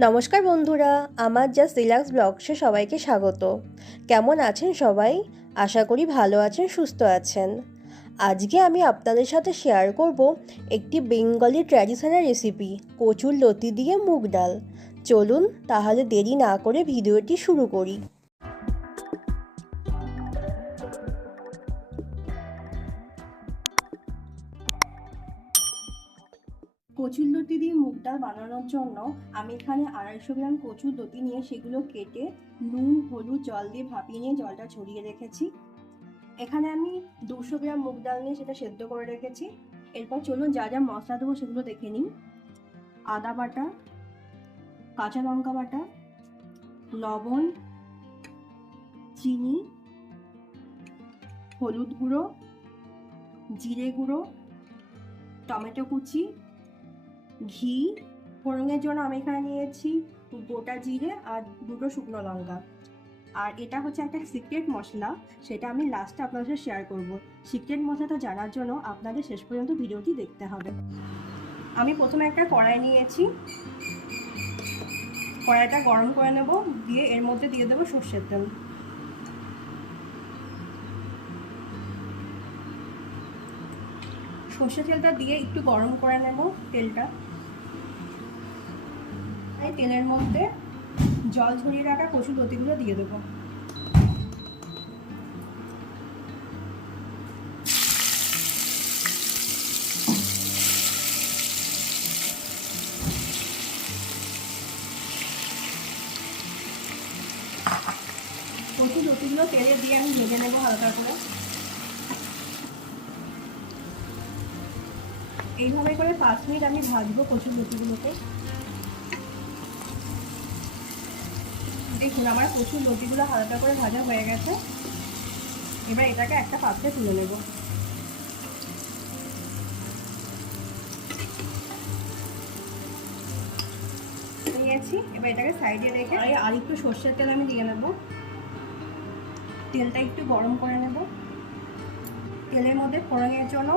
নমস্কার বন্ধুরা, আমার জাস্ট রিল্যাক্স ব্লগসে সবাইকে স্বাগত। কেমন আছেন সবাই? আশা করি ভালো আছেন, সুস্থ আছেন। আজকে আমি আপনাদের সাথে শেয়ার করব একটি বেঙ্গলি ট্র্যাডিশনাল রেসিপি, কচুর লতি দিয়ে মুগ ডাল। চলুন তাহলে দেরি না করে ভিডিওটি শুরু করি। কচুর লতি দিয়ে মুগ ডাল বানানোর জন্য আমি এখানে 250 গ্রাম কচুর লতি নিয়ে সেগুলো কেটে নুন হলুদ জল দিয়ে ভাপিয়ে নিয়ে জলটা ঝরিয়ে রেখেছি। এখানে আমি 200 গ্রাম মুগ ডাল নিয়ে সেটা সেদ্ধ করে রেখেছি। এরপর চলুন যা যা মশলা দেবো সেগুলো দেখে নিই। আদা বাটা, কাঁচা লঙ্কা বাটা, লবণ, চিনি, হলুদ গুঁড়ো, জিরে গুঁড়ো, টমেটো কুচি, ঘি। ফোড়নের জন্য আমি এখানে নিয়েছি গোটা জিরে আর 2টো শুকনো লঙ্কা। আর এটা হচ্ছে একটা সিক্রেট মশলা, সেটা আমি লাস্টে আপনাদের সাথে শেয়ার করব। সিক্রেট মশলাটা জানার জন্য আপনাদের শেষ পর্যন্ত ভিডিওটি দেখতে হবে। আমি প্রথমে একটা কড়াই নিয়েছি, কড়াইটা গরম করে নেব, দিয়ে এর মধ্যে দিয়ে দেবো সর্ষের তেল। সর্ষের তেলটা দিয়ে একটু গরম করে নেব তেলটা। এই তেলের মধ্যে জল ঝরিয়ে রাখা কচুর লতিগুলো দিয়ে দেবো। কচুর লতিগুলো তেলে দিয়ে আমি ভেজে নেবো হালকা করে। এইভাবে করে 5 মিনিট আমি ভাজবো কচুর লতিগুলোকে। দেখুন আমার কচুর লতিগুলো হালকা করে ভাজা হয়ে গেছে। এবার এটাকে একটা পাত্রে তুলে নেব। নিয়েছি, এবার এটাকে সাইডে রেখে আর একটু সর্ষের তেল আমি দিয়ে নেব। তেলটা একটু গরম করে নেব। তেলের মধ্যে ফোড়নের জন্য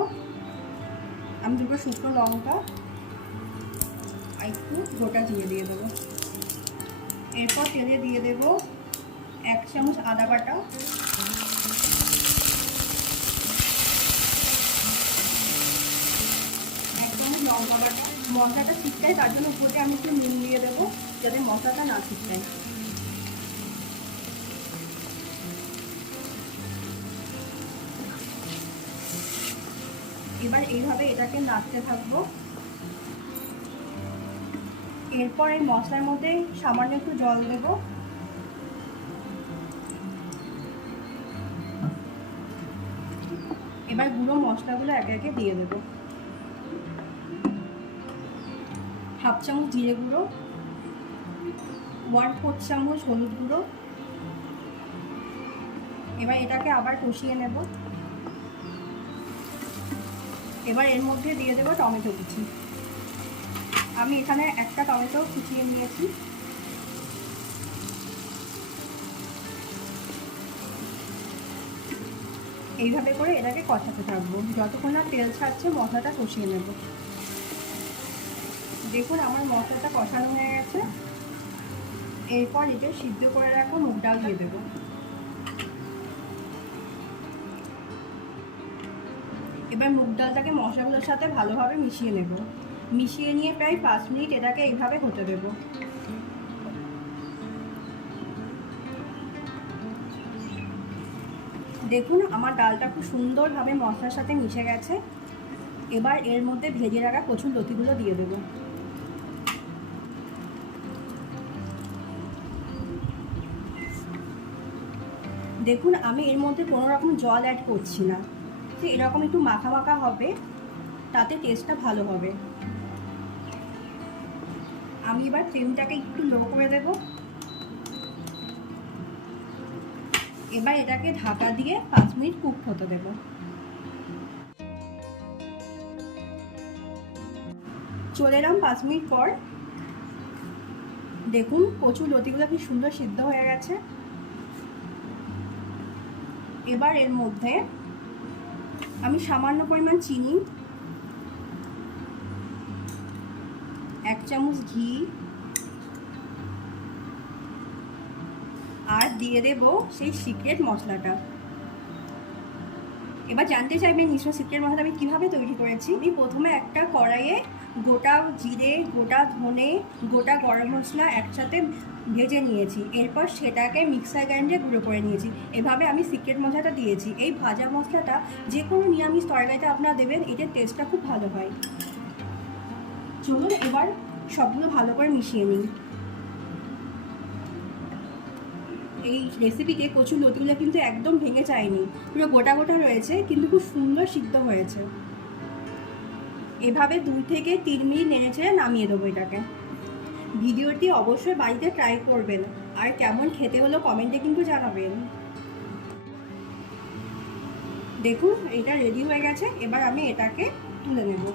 আমি 2টো শুকনো লঙ্কা আর একটু গোটা জিরে দিয়ে দেবো। এরপর তেলে দিয়ে দেব 1 চামচ আদা বাটা, 1 চামচ লঙ্কা বাটা। মশলাটা ছিটকায় তার জন্য উপরে আমি একটু নুন দিয়ে দেবো যাতে মশলাটা না ছিটকায়। এবার এইভাবে এটাকে নাড়তে থাকবো। এরপর এই মশলার মধ্যে সামান্য একটু জল দেব। এবার গুঁড়ো মশলাগুলো একে একে দিয়ে দেব। 1/2 চামচ জিরে গুঁড়ো, 1/4 চামচ হলুদ গুঁড়ো। এবার এটাকে আবার কষিয়ে নেব। এবার এর মধ্যে দিয়ে দেবো টমেটো কুচি। আমি এখানে একটা টমেটো কুচিয়ে নিয়েছি। এইভাবে করে এটাকে কষাতে থাকবো যতক্ষণ না তেল ছাড়ছে। মশলাটা কষিয়ে নেব। দেখুন আমার মশলাটা কষানো হয়ে গেছে। এরপর এটা সিদ্ধ করে রাখা মুগ ডাল দিয়ে দেবো। এবার মুগ ডালটাকে মশলাগুলোর সাথে ভালোভাবে মিশিয়ে নেব। মিশিয়ে নিয়ে প্রায় 5 মিনিট এটাকে এইভাবে হতে দেব। দেখুন আমার ডালটা খুব সুন্দরভাবে মশলার সাথে মিশে গেছে। এবার এর মধ্যে ভেজে রাখা কচুর লতিগুলো দিয়ে দেব। দেখুন আমি এর মধ্যে কোনো রকম জল অ্যাড করছি না, তো এরকম একটু মাখা মাখা হবে, তাতে টেস্টটা ভালো হবে। আমি এবার ফ্লেমটাকে একটু লো করে দেব। এবার এটাকে ঢাকা দিয়ে 5 মিনিট কুক হতে দেব। চলে এলাম 5 মিনিট পর। দেখুন কচুর লতিগুলো কি সুন্দর সিদ্ধ হয়ে গেছে। এবার এর মধ্যে আমি সামান্য পরিমাণ চিনি, 1 চামচ ঘি, দিয়ে দেব সেই সিক্রেট মশলাটা। এবার জানতে চাইবেন নিশ্চয় সিক্রেট মশলা আমি কীভাবে তৈরি করেছি। আমি প্রথমে একটা কড়াইয়ে গোটা জিরে, গোটা ধনে, গোটা গরম মশলা একসাথে ভেজে নিয়েছি। এরপর সেটাকে মিক্সার গ্রাইন্ডারে গুঁড়ো করে নিয়েছি। এভাবে আমি সিক্রেট মশলাটা দিয়েছি। এই ভাজা মশলাটা যে কোনো নিরামিষ তরকারিতে আপনারা দেবেন, এটার টেস্টটা খুব ভালো হয়। চলুন এবার সবগুলো ভালো করে মিশিয়ে নিই। এই রেসিপিতে কচুর লতিগুলো কিন্তু একদম ভেঙে যায়নি, পুরো গোটা গোটা রয়েছে, কিন্তু খুব সুন্দর সিদ্ধ হয়েছে। এভাবে 2 থেকে 3 মিনিট নেড়ে চেড়ে নামিয়ে দেবো এটাকে। ভিডিওটি অবশ্যই বাড়িতে ট্রাই করবেন, আর কেমন খেতে হলো কমেন্টে কিন্তু জানাবেন। দেখুন এটা রেডি হয়ে গেছে। এবার আমি এটাকে তুলে নেব।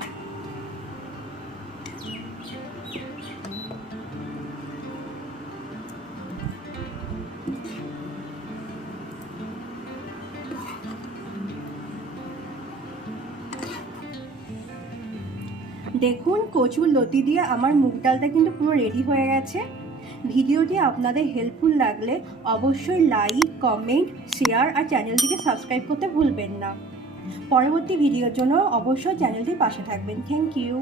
দেখুন কচুর লতি দিয়ে আমার মুগ ডালটা কিন্তু পুরো রেডি হয়ে গেছে। ভিডিওটি আপনাদের হেল্পফুল লাগলে অবশ্যই লাইক, কমেন্ট, শেয়ার আর চ্যানেলটিকে সাবস্ক্রাইব করতে ভুলবেন না। পরবর্তী ভিডিওর জন্য অবশ্যই চ্যানেলটির পাশে থাকবেন। Thank you.